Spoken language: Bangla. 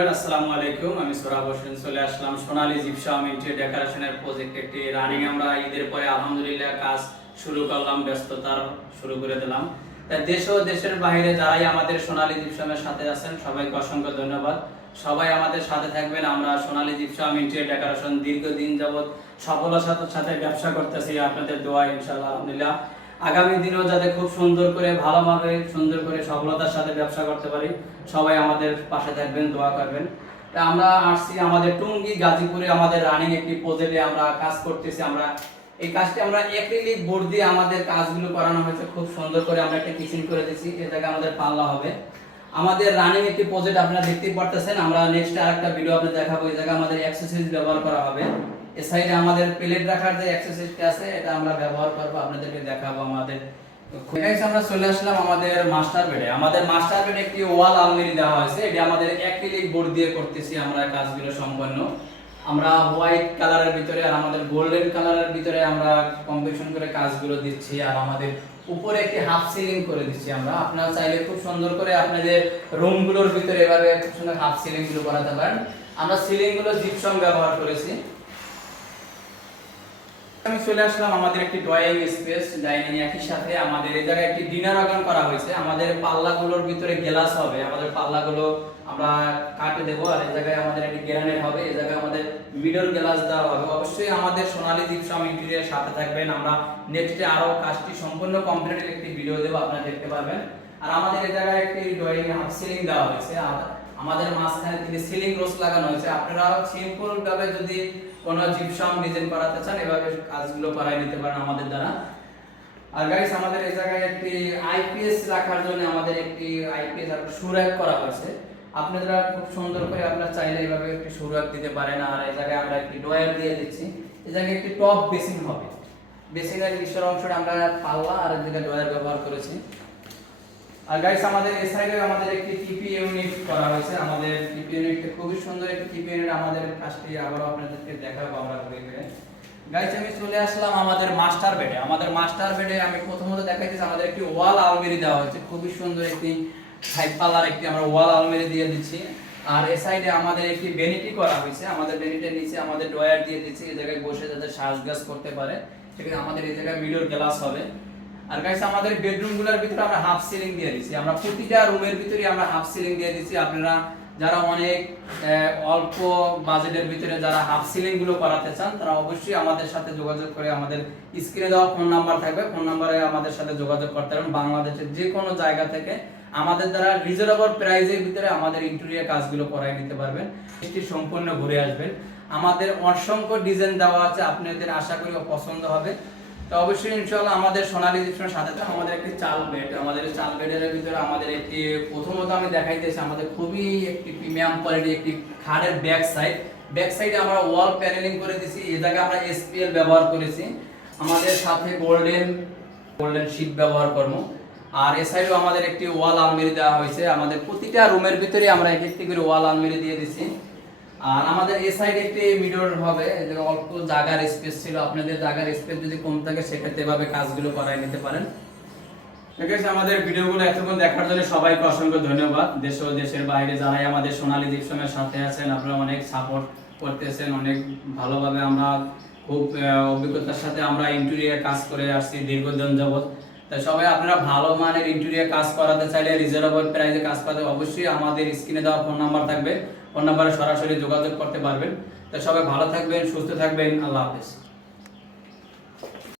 আসসালামু আলাইকুম, আমি সোহরাব হোসেন চলে আসলাম সোনালী জিপসাম ইন্টেরিয়র ডেকোরেশনের প্রজেক্ট একটি রানিং। আমরা ঈদের পরে আলহামদুলিল্লাহ কাজ শুরু করলাম, ব্যস্ততার শুরু করে দিলাম। তাই দেশ ও দেশের বাইরে যারাই আমাদের সোনালী জিপসামের সাথে আছেন সবাইকে অসংখ্য ধন্যবাদ। সবাই আমাদের সাথে থাকবেন। আমরা সোনালী জিপসাম ইন্টেরিয়র ডেকোরেশন দীর্ঘদিন যাবত সফলতার সাথে ব্যবসা করতেছি, আপনাদের দোয়া ইনশাআল্লাহ আলহামদুলিল্লাহ আগামী দিনেও যাতে খুব সুন্দর করে ভালোভাবে সুন্দর করে সফলতার সাথে ব্যবসা করতে পারি। সবাই আমাদের পাশে থাকবেন, দোয়া করবেন। তা আমরা আসছি আমাদের টুঙ্গি গাজীপুরে আমাদের রানিং একটি প্রজেক্টে আমরা কাজ করতেছি। আমরা এই কাজটি আমরা অ্যাক্রিলিক বোর্ড দিয়ে আমাদের কাজগুলো করানো হয়েছে, খুব সুন্দর করে আমরা একটা কিচিং করে দিয়েছি। এই জায়গায় আমাদের পাল্লা হবে। আমাদের রানিং একটি প্রজেক্ট আপনারা দেখতেই পারতেছেন। আমরা নেক্সট আরেকটা ভিডিও আপনাদের দেখাবো। এই জায়গায় আমাদের অ্যাক্সেসরিজ ব্যবহার করা হবে। এই সাইডে আমাদের প্লেট রাখার যে অ্যাক্সেসরিজটা আছে এটা আমরা ব্যবহার করব, আপনাদেরকে দেখাবো। আমাদের গাইস আমরা চলে আসলাম আমাদের মাস্টার বেডে। আমাদের মাস্টার বেডে একটি ওয়াল আলমারি দেওয়া হয়েছে। এটা আমাদের অ্যাক্রিলিক বোর্ড দিয়ে করতেছি আমরা কাজগুলো সম্পন্ন। আমরা হোয়াইট কালারের ভিতরে আর আমাদের গোল্ডেন কালারের ভিতরে আমরা কম্বিনেশন করে কাজগুলো দিচ্ছি। আর আমাদের উপরে একটি হাফ সিলিং করে দিচ্ছি আমরা। আপনারা চাইলে খুব সুন্দর করে আপনাদের রুমগুলোর ভিতরে এভাবে খুব সুন্দর হাফ সিলিং গুলো করাতে পারেন। আমরা সিলিং গুলো জিপসাম ব্যবহার করেছি। আমি চলে আসলাম আমাদের একটি ড্রয়িং স্পেস ডাইনিং, একই সাথে আমাদের এই জায়গায় একটি ডিনার অর্গান করা হয়েছে। আমাদের পাল্লাগুলোর ভিতরে গ্লাস হবে। আমাদের পাল্লাগুলো আমরা কাটে দেবো। আর এই জায়গায় আমাদের একটি গ্রানাইট হবে। এই জায়গায় আমাদের মিডল গ্লাস দেওয়া হবে। অবশ্যই আমাদের সোনালী জিপসাম ইন্টেরিয়রের সাথে থাকবেন। আমরা নেক্সটে আরো কাজটি সম্পূর্ণ কমপ্লিট একটি ভিডিও দেব, আপনারা দেখতে পারবেন। আর আমাদের এই জায়গায় একটি ড্রয়িং হাফ সিলিং দেওয়া হয়েছে। আর আমাদের মাঝখানে তিনটি সিলিং রোজ লাগানো হয়েছে। আপনারা সিম্পল ভাবে যদি কোন জিপসাম ডিজাইন করাতে চান এভাবে কাজগুলো করাই নিতে পারেন আমাদের দ্বারা। আর গাইস আমাদের এই জায়গায় একটি আইপিএস রাখার জন্য আমাদের একটি আইপিএস আর সুরাক করা হয়েছে। আপনারা খুব সুন্দর করে আপনারা চাইলে এইভাবে একটি সুরাক দিতে পারেন। আর এই জায়গায় আমরা একটি ড্রয়ার দিয়ে দিচ্ছি। এই জায়গায় একটি টপ বেসিন হবে। বেসিনের নিচের অংশটা আমরা পাল্লা আর এই জায়গায় ড্রয়ার ব্যবহার করেছি। আর গাইস আমাদের এই সাইডে আমাদের একটি টিপি ইউনিট করা হয়েছে। আমাদের টিপি ইউনিটটা খুবই সুন্দর একটি টিপি ইউনিট। আমাদের কাজটি আবার আপনাদেরকে দেখাবো আমরা ঘুরে ফিরে। গাইস আমি চলে আসলাম আমাদের মাস্টার বেডে। আমাদের মাস্টার বেডে আমি প্রথমত দেখাইতেছি আমাদের একটি ওয়াল আলমারি দেওয়া হয়েছে। খুবই সুন্দর একটি 5 পাল্লার একটি আমরা ওয়াল আলমারি দিয়ে দিচ্ছি। আর এই সাইডে আমাদের একটি ভ্যানিটি করা হয়েছে। আমাদের ভ্যানিটির নিচে আমাদের ড্রয়ার দিয়ে দিচ্ছি। এই জায়গায় বসে যাতে সাজগাজ করতে পারে সেখানে আমাদের এই জায়গায় মিডল গ্লাস হবে। আর গাইস আমাদের বেডরুমগুলোর ভিতরে আমরা হাফ সিলিং দিয়ে দিয়েছি। আমরা প্রতিটা রুমের ভিতরে আমরা হাফ সিলিং দিয়ে দিয়েছি। আপনারা যারা অনেক অল্প বাজেটের ভিতরে যারা হাফ সিলিং গুলো করাতে চান তারা অবশ্যই আমাদের সাথে যোগাযোগ করে, আমাদের স্ক্রিনে দেওয়া ফোন নাম্বার থাকবে, ফোন নাম্বারে আমাদের সাথে যোগাযোগ করতে পারেন। বাংলাদেশের যে কোনো জায়গা থেকে আমাদের দ্বারা রিজনেবল প্রাইসের ভিতরে আমাদের ইন্টেরিয়র কাজগুলো করাই নিতে পারবেন। এটি সম্পূর্ণ ঘুরে আসবেন। আমাদের অসংখ্য ডিজাইন দেওয়া আছে, আপনাদের আশা করি পছন্দ হবে। তো অবশ্যই ইনশাআল্লাহ আমাদের সোনালী জিপসামের সাথে তো আমাদের একটি চাল বেড। আমাদের চাল বেডের ভিতরে আমাদের একটি প্রথমত আমি দেখাইতেছি আমাদের খুবই একটি প্রিমিয়াম কোয়ালিটি একটি খাটের ব্যাক সাইডে আমরা ওয়াল প্যানেলিং করে দিয়েছি। এই জায়গায় আমরা এসপিএল ব্যবহার করেছি। আমাদের সাথে গোল্ডেন শীট ব্যবহার করব। আর এই সাইডেও আমাদের একটি ওয়াল আলমারি দেওয়া হয়েছে। আমাদের প্রতিটা রুমের ভিতরে আমরা এক একটি করে ওয়াল আলমারি দিয়ে দিয়েছি। আর আমাদের এই সাইড একটি মিডর হবে। এদিকে অল্প জায়গার স্পেস ছিল, আপনাদের জায়গার স্পেস যদি কম থাকে সেক্ষেত্রে এভাবে কাজগুলো করাই নিতে পারেন। ঠিক আছে, আমাদের ভিডিওগুলো এতক্ষণ দেখার জন্য সবাইকে অসংখ্য ধন্যবাদ। দেশ ও দেশের বাইরে যারাই আমাদের সোনালী জিপসামের সাথে আছেন আপনারা অনেক সাপোর্ট করতেছেন, অনেক ভালোভাবে। আমরা খুব অভিজ্ঞতার সাথে আমরা ইন্টেরিয়র কাজ করে আসছি দীর্ঘদিন যাবত। তাই সবাই আপনারা ভালো মানের ইন্টেরিয়র কাজ করাতে চাইলে রিজনেবল প্রাইসে কাজ করাতে অবশ্যই আমাদের স্ক্রিনে দেওয়া ফোন নাম্বার থাকবে, ফোন নাম্বারে সরাসরি যোগাযোগ করতে পারবেন। তাই সবাই ভালো থাকবেন, সুস্থ থাকবেন। আল্লাহ হাফেজ।